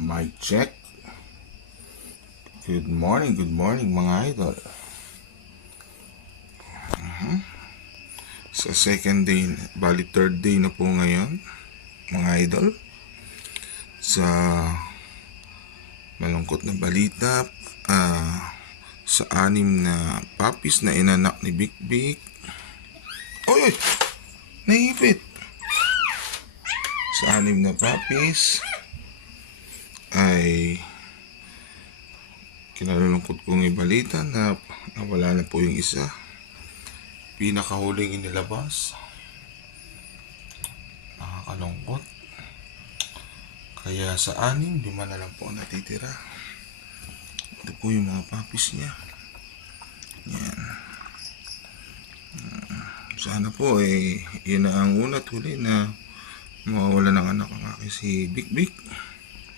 Mic check. Good morning mga idol. Sa second day, bali third day na po ngayon mga idol. Sa malungkot na balita, sa 6 na puppies na inanak ni Big Big. Oy! Naipit! Sa 6 na puppies ay kinalulungkot kong ibalita na nawala na po yung isa, pinakahuling inilabas. Nakakalungkot. Kaya sa 6, 5 na lang po natitira. Ito po yung mga puppies niya. Yan. Sana po yun na ang una at huli na mawawala ng anak ang aking si Big Big.